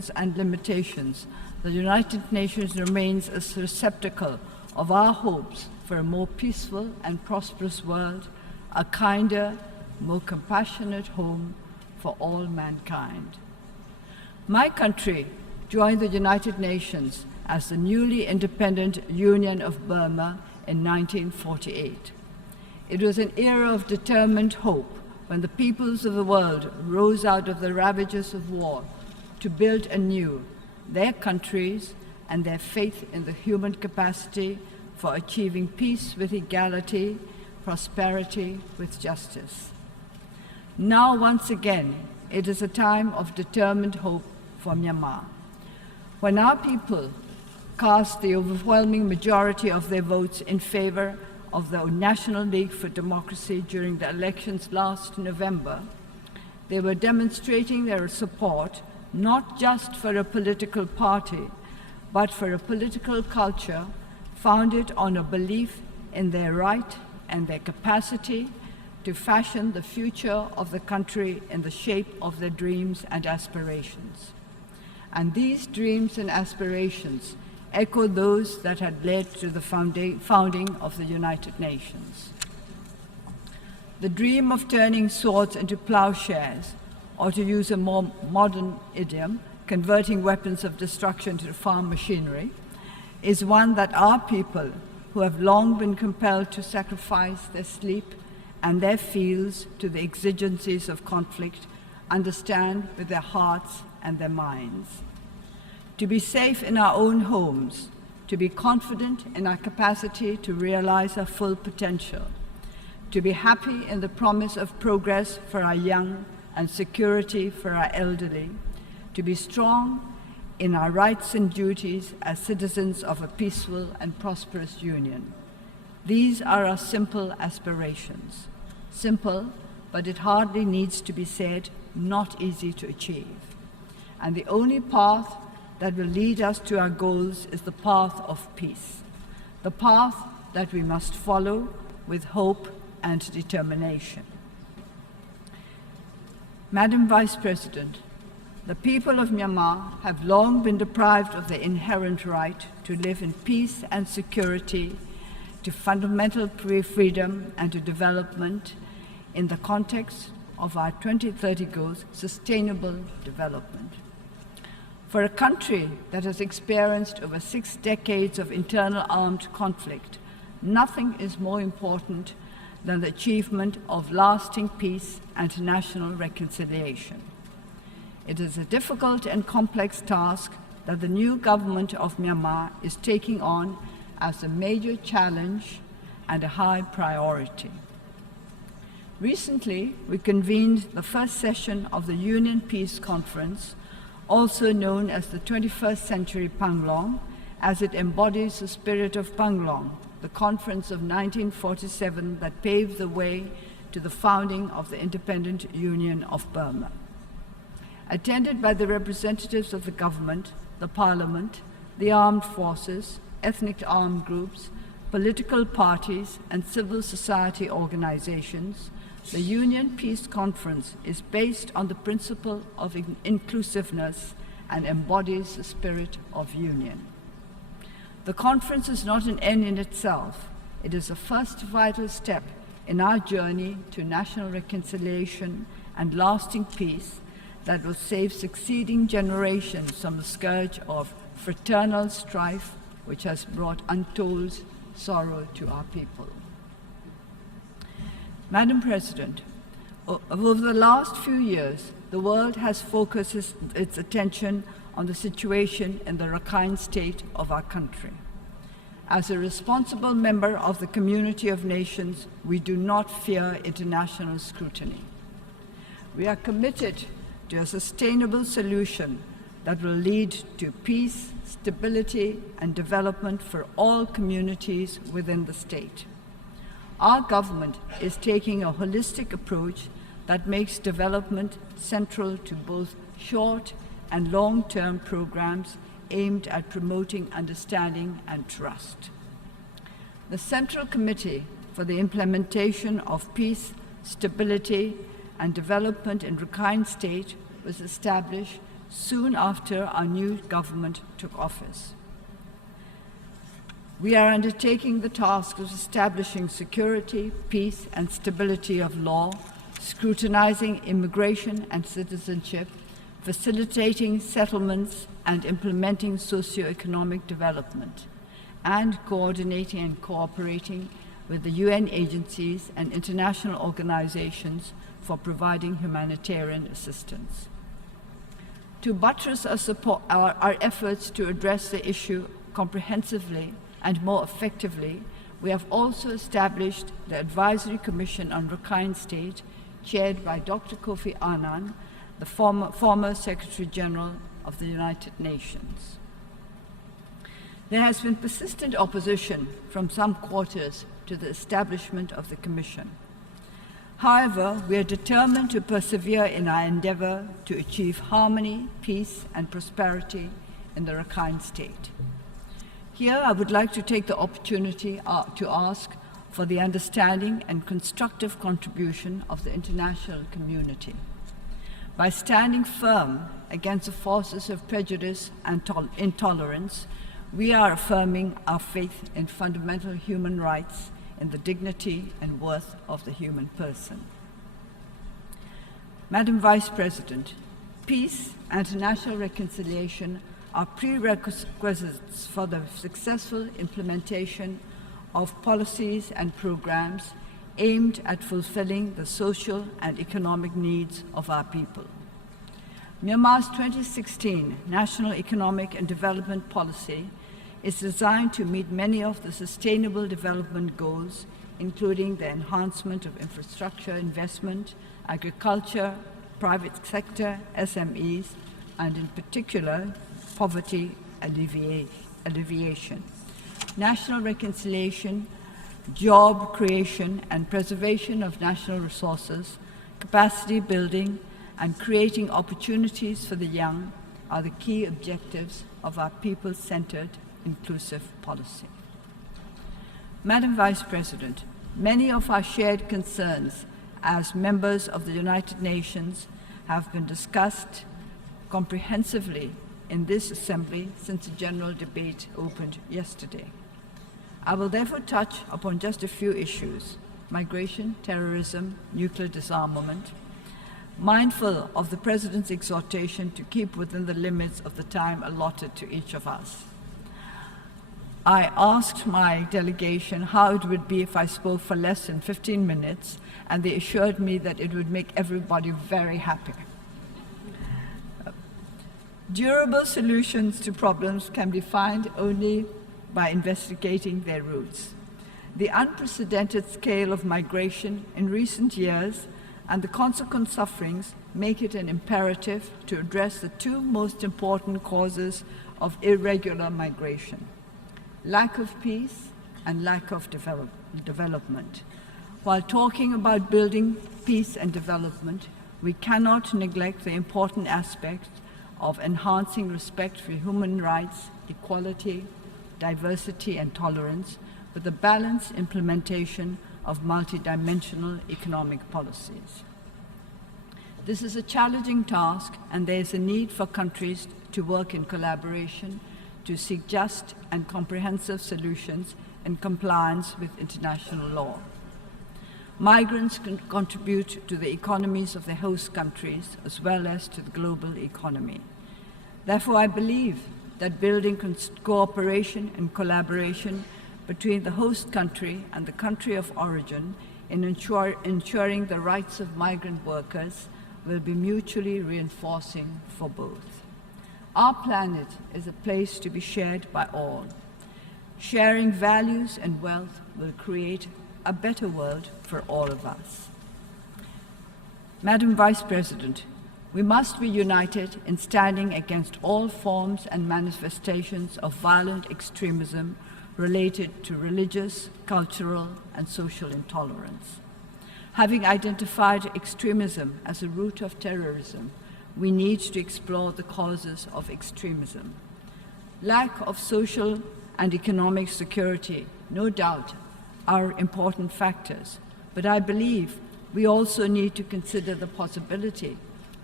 restrictions and limitations, the United Nations remains a receptacle of our hopes for a more peaceful and prosperous world, a kinder, more compassionate home for all mankind. My country joined the United Nations as the newly independent Union of Burma in 1948. It was an era of determined hope when the peoples of the world rose out of the ravages of war to build anew their countries and their faith in the human capacity for achieving peace with equality, prosperity with justice. Now, once again, it is a time of determined hope for Myanmar. When our people cast the overwhelming majority of their votes in favor of the National League for Democracy during the elections last November, they were demonstrating their support not just for a political party, but for a political culture founded on a belief in their right and their capacity to fashion the future of the country in the shape of their dreams and aspirations. And these dreams and aspirations echo those that had led to the founding of the United Nations. The dream of turning swords into plowshares, or to use a more modern idiom, converting weapons of destruction to farm machinery, is one that our people, who have long been compelled to sacrifice their sleep and their fields to the exigencies of conflict, understand with their hearts and their minds. To be safe in our own homes, to be confident in our capacity to realize our full potential, to be happy in the promise of progress for our young and security for our elderly, to be strong in our rights and duties as citizens of a peaceful and prosperous union. These are our simple aspirations. Simple, but it hardly needs to be said, not easy to achieve. And the only path that will lead us to our goals is the path of peace, the path that we must follow with hope and determination. Madam Vice President, the people of Myanmar have long been deprived of their inherent right to live in peace and security, to fundamental freedom and to development in the context of our 2030 goals, sustainable development. For a country that has experienced over 6 decades of internal armed conflict, nothing is more important than the achievement of lasting peace and national reconciliation. It is a difficult and complex task that the new government of Myanmar is taking on as a major challenge and a high priority. Recently, we convened the first session of the Union Peace Conference, also known as the 21st Century Panglong, as it embodies the spirit of Panglong, the conference of 1947 that paved the way to the founding of the Independent Union of Burma. Attended by the representatives of the government, the parliament, the armed forces, ethnic armed groups, political parties, and civil society organizations, the Union Peace Conference is based on the principle of inclusiveness and embodies the spirit of union. The conference is not an end in itself. It is a first vital step in our journey to national reconciliation and lasting peace that will save succeeding generations from the scourge of fraternal strife which has brought untold sorrow to our people. Madam President, over the last few years, the world has focused its attention on the situation in the Rakhine state of our country. As a responsible member of the community of nations, we do not fear international scrutiny. We are committed to a sustainable solution that will lead to peace, stability, and development for all communities within the state. Our government is taking a holistic approach that makes development central to both short and long-term programs aimed at promoting understanding and trust. The Central Committee for the Implementation of Peace, Stability, and Development in Rakhine State was established soon after our new government took office. We are undertaking the task of establishing security, peace, and stability of law, scrutinizing immigration and citizenship, facilitating settlements and implementing socio-economic development, and coordinating and cooperating with the UN agencies and international organizations for providing humanitarian assistance. To buttress our efforts to address the issue comprehensively and more effectively, we have also established the Advisory Commission on Rakhine State, chaired by Dr. Kofi Annan, the former Secretary General of the United Nations. There has been persistent opposition from some quarters to the establishment of the Commission. However, we are determined to persevere in our endeavor to achieve harmony, peace, and prosperity in the Rakhine State. Here, I would like to take the opportunity to ask for the understanding and constructive contribution of the international community. By standing firm against the forces of prejudice and intolerance, we are affirming our faith in fundamental human rights, in the dignity and worth of the human person. Madam Vice President, peace and international reconciliation are prerequisites for the successful implementation of policies and programs aimed at fulfilling the social and economic needs of our people. Myanmar's 2016 National Economic and Development Policy is designed to meet many of the sustainable development goals, including the enhancement of infrastructure investment, agriculture, private sector, SMEs, and in particular, poverty alleviation, national reconciliation, job creation and preservation of national resources, capacity building, and creating opportunities for the young are the key objectives of our people-centered, inclusive policy. Madam Vice President, many of our shared concerns as members of the United Nations have been discussed comprehensively in this Assembly since the general debate opened yesterday. I will therefore touch upon just a few issues: migration, terrorism, nuclear disarmament, mindful of the President's exhortation to keep within the limits of the time allotted to each of us. I asked my delegation how it would be if I spoke for less than 15 minutes, and they assured me that it would make everybody very happy. Durable solutions to problems can be found only by investigating their roots. The unprecedented scale of migration in recent years and the consequent sufferings make it an imperative to address the two most important causes of irregular migration: lack of peace and lack of development. While talking about building peace and development, we cannot neglect the important aspects of enhancing respect for human rights, equality, diversity, and tolerance with the balanced implementation of multidimensional economic policies. This is a challenging task, and there is a need for countries to work in collaboration to seek just and comprehensive solutions in compliance with international law. Migrants can contribute to the economies of the host countries as well as to the global economy. Therefore, I believe that building cooperation and collaboration between the host country and the country of origin in ensuring the rights of migrant workers will be mutually reinforcing for both. Our planet is a place to be shared by all. Sharing values and wealth will create a better world for all of us. Madam Vice President, we must be united in standing against all forms and manifestations of violent extremism related to religious, cultural, and social intolerance. Having identified extremism as a root of terrorism, we need to explore the causes of extremism. Lack of social and economic security, no doubt, are important factors, but I believe we also need to consider the possibility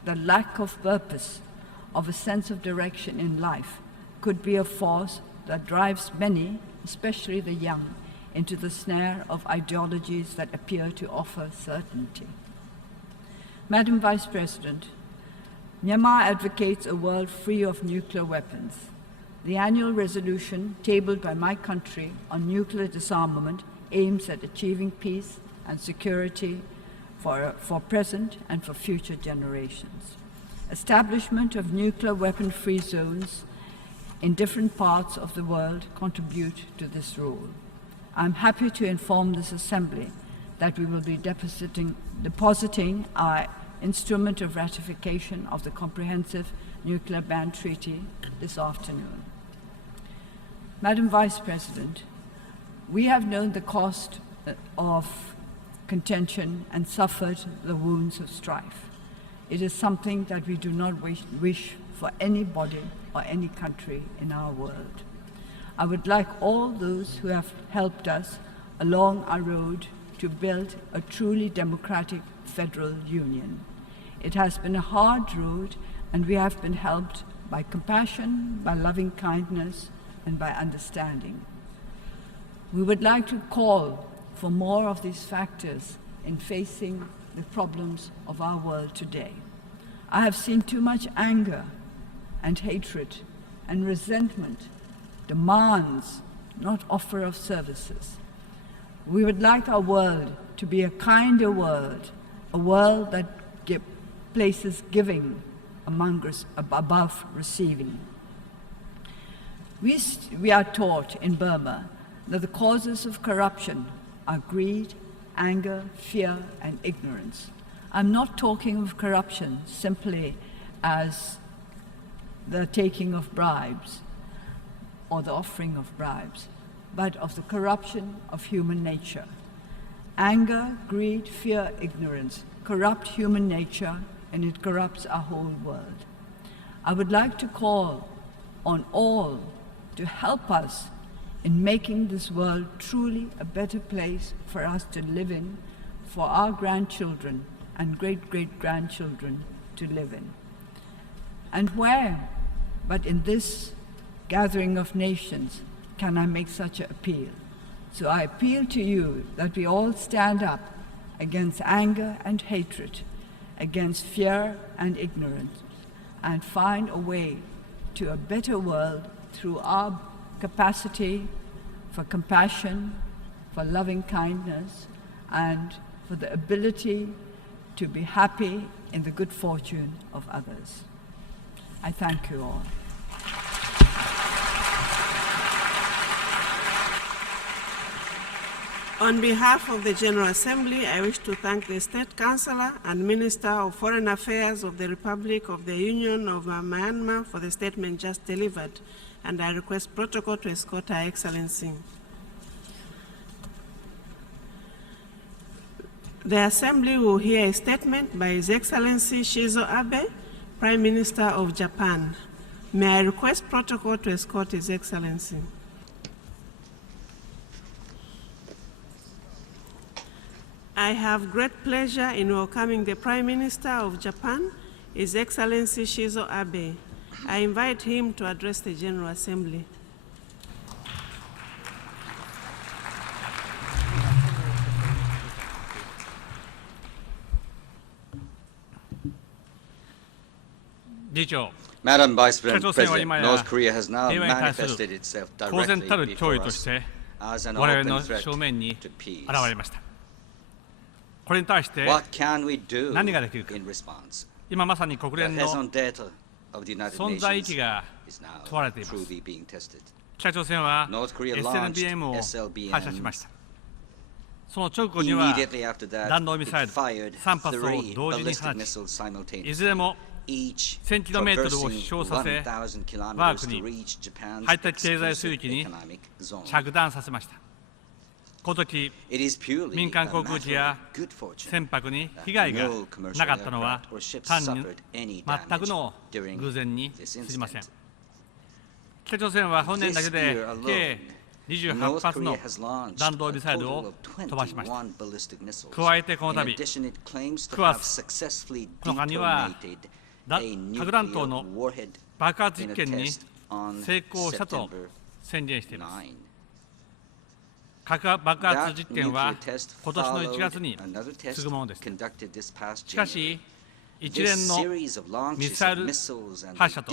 that lack of purpose of a sense of direction in life could be a force that drives many, especially the young, into the snare of ideologies that appear to offer certainty. Madam Vice President, Myanmar advocates a world free of nuclear weapons. The annual resolution tabled by my country on nuclear disarmament aims at achieving peace and security for present and for future generations. Establishment of nuclear weapon-free zones in different parts of the world contribute to this role. I'm happy to inform this Assembly that we will be depositing our instrument of ratification of the Comprehensive Nuclear Ban Treaty this afternoon. Madam Vice President, we have known the cost of contention and suffered the wounds of strife. It is something that we do not wish for anybody or any country in our world. I would like all those who have helped us along our road to build a truly democratic federal union. It has been a hard road, and we have been helped by compassion, by loving kindness, and by understanding. We would like to call for more of these factors in facing the problems of our world today. I have seen too much anger and hatred and resentment, demands, not offer of services. We would like our world to be a kinder world, a world that places giving above receiving. We are taught in Burma that the causes of corruption are greed, anger, fear, and ignorance. I'm not talking of corruption simply as the taking of bribes or the offering of bribes, but of the corruption of human nature. Anger, greed, fear, ignorance corrupt human nature, and it corrupts our whole world. I would like to call on all to help us in making this world truly a better place for us to live in, for our grandchildren and great-great-grandchildren to live in. And where, but in this gathering of nations, can I make such an appeal? So I appeal to you that we all stand up against anger and hatred, against fear and ignorance, and find a way to a better world through our capacity for compassion, for loving kindness, and for the ability to be happy in the good fortune of others. I thank you all. On behalf of the General Assembly, I wish to thank the State Councillor and Minister of Foreign Affairs of the Republic of the Union of Myanmar for the statement just delivered, and I request protocol to escort Her Excellency. The Assembly will hear a statement by His Excellency Shinzo Abe, Prime Minister of Japan. May I request protocol to escort His Excellency. I have great pleasure in welcoming the Prime Minister of Japan, His Excellency Shinzo Abe. I invite him to address the General Assembly. Madam Vice President, North Korea has now manifested itself directly before us as an open threat to peace. What can we do in response? The raison d'etre of the United Nations is now truly being tested. North Korea launched SLBMs. Immediately after that, it fired 3 ballistic missiles simultaneously, each traversing 1,000 kilometers to reach Japan's exclusive economic zone. It is purely a matter of good fortune that no commercial aircraft or ships suffered any damage during this incident. This year alone, North Korea has launched a total of 21 ballistic missiles. In addition, it claims to have successfully detonated 核弾頭の爆発実験に成功したと宣言しています。核爆発実験は今年の1月に続くものです。しかし、一連のミサイル発射と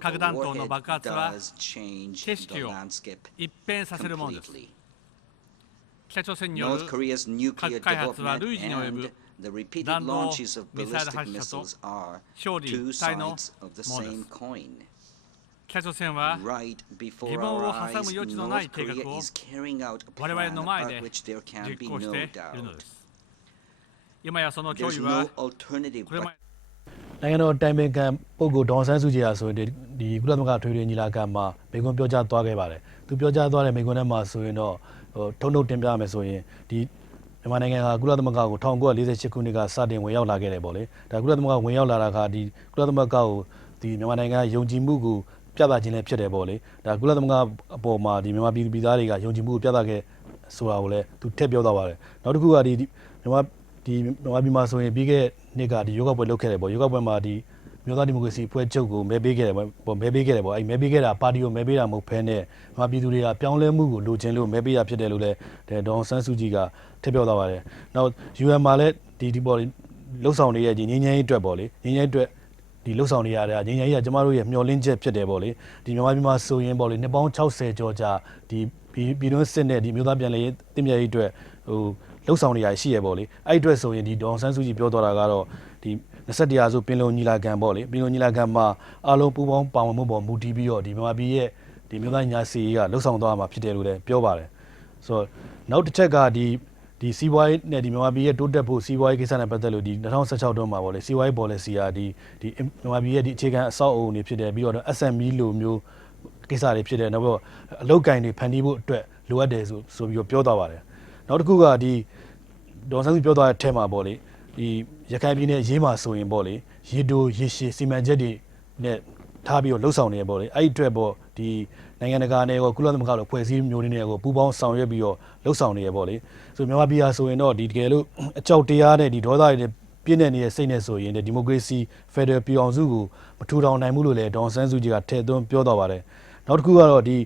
核弾頭の爆発は景色を一変させるものです。北朝鮮による核開発は類似に及ぶ弾道ミサイル発射と表裏一体のものです。北朝鮮は疑問を挟む余地のない計画を我々の前で実行しているのです。今やその脅威はこれまでနိုင်ငံတော်တိုင်ပင်ခံပုဂ္ဂိုလ်ဒေါ်ဆန်းစုကြည်ဟာဆိုရင်ဒီကုလသမဂ္ဂထွေထွေညီလာခံမှာမိန့်ခွန်းပြောကြားသွားခဲ့ပါတယ်။သူပြောကြားသွားတဲ့မိန့်ခွန်းထဲမှာဆိုရင်တော့ထုံထုံတင်ပြမယ်ဆိုရင်ဒီမြန်မာနိုင်ငံဟာကုလသမဂ္ဂကို1948ခုနှစ်ကစတင်ဝင်ရောက်လာခဲ့တယ်ပေါ့လေ။ဒါကုလသမဂ္ဂဝင်ရောက်လာတာကဒီကုလသမဂ္ဂကိုဒီမြန်မာနိုင်ငံယုံကြည်မှုကိုပြသခြင်းလည်းဖြစ်တယ်ပေါ့လေ။ဒါကုလသမဂ္ဂအပေါ်မှာဒီမြန်မာပြည်သားတွေကယုံကြည်မှုကိုပြသခဲ့ဆိုတာကိုလည်းသူထည့်ပြောသွားပါတယ်။နောက်တစ်ခုကဒီမြန်မာပြည်မှာဆိုရင်ပြီးခဲ့နှစ်ကဒီယောဂပွဲလုပ်ခဲ့တယ်ပေါ့ယောဂပွဲမှာဒီမြို့သားဒီမိုကရေစီအဖွဲ့ချုပ်ကိုမဲပေးခဲ့တယ်ပေါ့မဲပေးခဲ့တယ်ပေါ့အဲမဲပေးခဲ့တာပါတီကိုမဲပေးတာမဟုတ်ဘဲနဲ့မြန်မာပြည်သူတွေကပြောင်းလဲမှုကိုလိုချင်လို့မဲပေးတာဖြစ်တယ်လို့လည်းဒေါ်ဆန်းစုကြည်ကထည့်ပြောသွားပါတယ်။နောက် UN မှာလည်းဒီပေါ်လှုပ်ဆောင်နေတဲ့ငြိမ်းချမ်းရေးအတွက်ပေါ့လေငြိမ်းချမ်းရေးအတွက်ဒီလှုပ်ဆောင်နေရတဲ့ငြိမ်းချမ်းရေးကကျမတို့ရဲ့မျှော်လင့်ချက်ဖြစ်တယ်ပေါ့လေဒီမြန်မာပြည်မှာဆိုရင်ပေါ့လေနှစ်ပေါင်း60ကျော်ကြာဒီပြည်တွင်းစစ်နဲ့ဒီမြို့သားပြန်လည်တည်မြဲရေးအတွက်လှုပ်ဆောင်နေရရှိရပေါ့လေအဲ့အတွက်ဆိုရင်ဒီဒေါ်ဆန်းစုကြည်ပြောသွားတာကတော့ဒီ21ရာစုပင်လုံညီလာခံပေါ့လေပင်လုံညီလာခံမှာအားလုံးပူးပေါင်းပါဝင်မှုပေါ်မူတည်ပြီးတော့ဒီမြန်မာပြည်ရဲ့ဒီမြို့သားညာစီရေးကလှုပ်ဆောင်သွားမှာဖြစ်တယ်လို့လည်းပြောပါတယ်ဆိုတော့နောက်တစ်ချက်ကဒီစီးပွားရေးနဲ့ဒီမြန်မာပြည်ရဲ့တိုးတက်ဖို့စီးပွားရေးကိစ္စနဲ့ပတ်သက်လို့ဒီ2016တုန်းမှာပေါ့လေစီးပွားရေး policy ကဒီမြန်မာပြည်ရဲ့ဒီအခြေခံအဆောက်အအုံတွေဖြစ်တယ်ပြီးတော့ SME လိုမျိုးကိစ္စတွေဖြစ်တယ်နောက်ပြီးတော့အလုပ်ကိုင်တွေဖန်တီးဖို့အတွက်လိုအပ်တယ်ဆိုပြီးတော့ပြောသွားပါတယ်နောက်တစ်ခုကဒီဒေါ်ဆန်းစုပြောသွားတဲ့အထက်မှာပေါ့လေဒီရခိုင်ပြည်နယ်ရေးမှာဆိုရင်ပေါ့လေရေတိုရေရှည်စီမံချက်တွေနဲ့ထားပြီးတော့လှုပ်ဆောင်နေရပေါ့လေအဲ့ဒီအတွက်ပေါ့ဒီနိုင်ငံတကာနဲ့ကုလသမဂ္ဂလိုဖွဲ့စည်းမျိုးတွေကိုပူးပေါင်းဆောင်ရွက်ပြီးတော့လှုပ်ဆောင်နေရပေါ့လေဆိုမြန်မာပြည်ဟာဆိုရင်တော့ဒီတကယ်လို့အကြောက်တရားနဲ့ဒီဒေါသတွေနဲ့ပြည့်နေတဲ့စိတ်နဲ့ဆိုရင်ဒီမိုကရေစီဖက်ဒရယ်ပြည်အောင်စုကိုမထူထောင်နိုင်ဘူးလို့လည်းဒေါ်ဆန်းစုကြည်ကထည့်သွင်းပြောသွားပါတယ်နောက်တစ်ခုကတော့ဒီ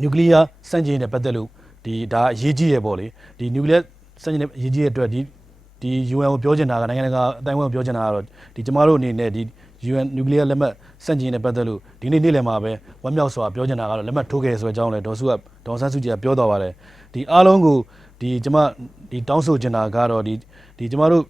နျူကလ িয়ার စန့်ကျင်တဲ့ပတ်သက်လို့ဒီဒါအရေးကြီးရပေါ့လေဒီနျူကလ িয়ার စန့်ကျင်တဲ့အရေးကြီးတဲ့အတွက်ဒီ UN ကိုပြောချင်တာကနိုင်ငံတကာအတိုင်းအဝန်ကိုပြောချင်တာကတော့ဒီကျမတို့အနေနဲ့ဒီ UN နျူကလ িয়ার လက်မှတ်စန့်ကျင်တဲ့ပတ်သက်လို့ဒီနေ့လည်မှာပဲဝမ်းမြောက်စွာပြောချင်တာကတော့လက်မှတ်ထိုးခဲ့ဆိုတဲ့အကြောင်းလည်းဒေါ်ဆန်းစုကြည်ကပြောသွားပါတယ်ဒီအားလုံးကိုဒီကျမဒီတောင်းဆိုချင်တာကတော့ဒီကျမတို့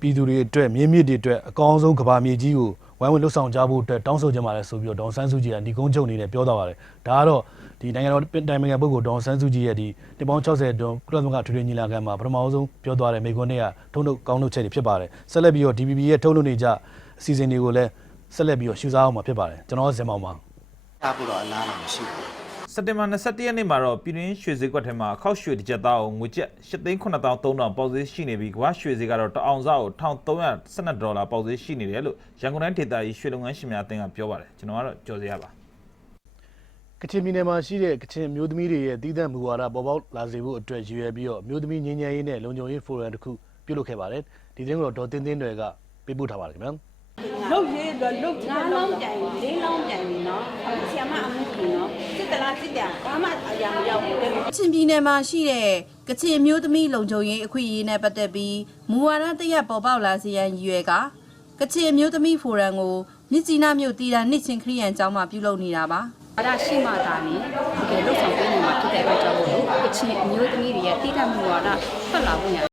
ပြည်သူတွေအတွက်မြင်းမြစ်တွေအတွက်အကောင်းဆုံးကဘာမြေကြီးကိုဝိုင်းဝန်းလှုပ်ဆောင်ကြဖို့အတွက်တောင်းဆိုချင်ပါတယ်ဆိုပြီးတော့ဒေါ်ဆန်းစုကြည်ကဒီကုန်းချုပ်အနေနဲ့ပြောသွားပါတယ်ဒါကတော့ဒီနိုင်ငံတော်တိုင်ပင်ခံပုဂ္ဂိုလ်ဒေါ်ဆန်းစုကြည်ရဲ့ဒီနှစ်ပေါင်း60အတွင်းကုလသမဂ္ဂထွေထွေညီလာခံမှာပထမဆုံးပြောသွားတဲ့မိန့်ခွန်းတွေကထုံးထုတ်ကောင်းထုတ်ချက်တွေဖြစ်ပါတယ်ဆက်လက်ပြီးတော့ DPP ရဲ့ထုတ်လုပ်နေကြအစီအစဉ်တွေကိုလည်းဆက်လက်ပြီးတော့ရှုစားအောင်မှာဖြစ်ပါတယ်ကျွန်တော်ဇင်မောင်ပါထားဖို့တော့အလားအလာမရှိဘူးစက်တင်ဘာ21ရက်နေ့မှာတော့ပြည်တွင်းရွှေဈေးကွက်ထဲမှာခောက်ရွှေတစ်ကျပ်သားကိုငွေကျပ်8,930,000ပေါက်ဈေးရှိနေပြီးကမ္ဘာရွှေဈေးကတော့တအောင်စကို$1,312ပေါက်ဈေးရှိနေတယ်လို့ရန်ကုန်တိုင်းဒေသကြီးရွှေလုပ်ငန်းရှင်များအသင်းကပြောပါတယ်ကျွန်တော်ကတော့ကြော်စရာပါကချင်ပြည်နယ်မှာရှိတဲ့ကချင်မျိုးသမီးတွေရဲ့တည်တံ့မူဝါဒပေါ်ပေါက်လာစေဖို့အတွက်ရည်ရွယ်ပြီးတော့မျိုးသမီးငြိမ်းချမ်းရေးနဲ့လုံခြုံရေးဖိုရမ်တစ်ခုပြုလုပ်ခဲ့ပါတယ်ဒီသတင်းကိုတော့ဒေါ်တင်းတွေကပေးပို့ထားပါတယ်ခင်ဗျာလုတ်ရေးတော့လုတ်9လောင်းတိုင်4လောင်းတိုင်ပြီနော်ဆရာမအမှုကြီးနော်စစ်တလားစစ်တယ်ဘာမှအရာမရောက်ဘူးကချင်ပြည်နယ်မှာရှိတဲ့ကချင်မျိုးသမီးလုံခြုံရေးအခွင့်အရေးနဲ့ပတ်သက်ပြီးမူဝါဒတရက်ပေါ်ပေါက်လာစေရန်ရည်ရွယ်ကချင်မျိုးသမီးဖိုရမ်ကိုမြစ်ကြီးနားမြို့တည်တာနှစ်ချင်းခရီးရန်ကျောင်းမှာပြုလုပ်နေတာပါအဲ့ဒါရှိမှသာနေတကယ်လုတ်ဆောင်ပေးနေမှာဖြစ်တဲ့အတွက်ကြောင့်မို့လို့ကချင်မျိုးသမီးတွေရဲ့တည်တံ့မှုဝါဒဖတ်လာဖို့